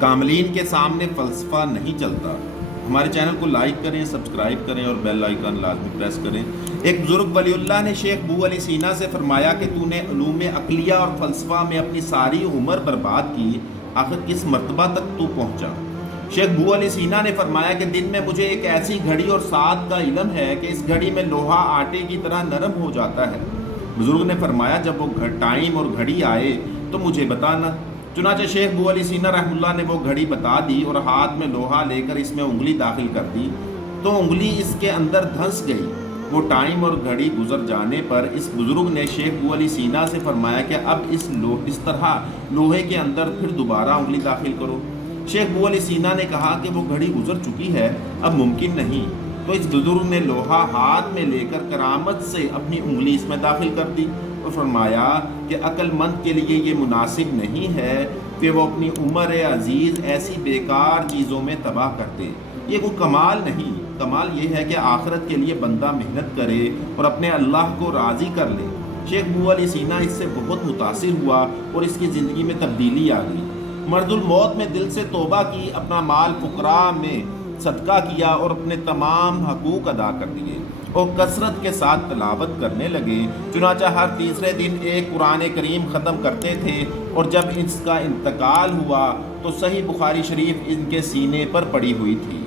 کاملین کے سامنے فلسفہ نہیں چلتا۔ ہمارے چینل کو لائک کریں، سبسکرائب کریں اور بیل آئیکن لازمی پریس کریں۔ ایک بزرگ ولی اللہ نے شیخ بو علی سینا سے فرمایا کہ تو نے علوم عقلیہ اور فلسفہ میں اپنی ساری عمر برباد کی، آخر کس مرتبہ تک تو پہنچا؟ شیخ بو علی سینا نے فرمایا کہ دن میں مجھے ایک ایسی گھڑی اور ساعت کا علم ہے کہ اس گھڑی میں لوہا آٹے کی طرح نرم ہو جاتا ہے۔ بزرگ نے فرمایا جب وہ ٹائم اور گھڑی آئے تو مجھے بتانا۔ چنانچہ شیخ بو علی سینا رحمہ اللہ نے وہ گھڑی بتا دی اور ہاتھ میں لوہا لے کر اس میں انگلی داخل کر دی تو انگلی اس کے اندر دھنس گئی۔ وہ ٹائم اور گھڑی گزر جانے پر اس بزرگ نے شیخ بو علی سینا سے فرمایا کہ اب اس طرح لوہے کے اندر پھر دوبارہ انگلی داخل کرو۔ شیخ بو علی سینا نے کہا کہ وہ گھڑی گزر چکی ہے، اب ممکن نہیں۔ تو اس بزرگ نے لوہا ہاتھ میں لے کر کرامت سے اپنی انگلی اس میں داخل کر دی اور فرمایا کہ عقل مند کے لیے یہ مناسب نہیں ہے کہ وہ اپنی عمر عزیز ایسی بیکار چیزوں میں تباہ کر دے۔ یہ کوئی کمال نہیں، کمال یہ ہے کہ آخرت کے لیے بندہ محنت کرے اور اپنے اللہ کو راضی کر لے۔ شیخ بو علی سینا اس سے بہت متاثر ہوا اور اس کی زندگی میں تبدیلی آ گئی۔ مرد الموت میں دل سے توبہ کی، اپنا مال فقراء میں صدقہ کیا اور اپنے تمام حقوق ادا کر دیے اور کثرت کے ساتھ تلاوت کرنے لگے۔ چنانچہ ہر تیسرے دن ایک قرآن کریم ختم کرتے تھے اور جب اس کا انتقال ہوا تو صحیح بخاری شریف ان کے سینے پر پڑی ہوئی تھی۔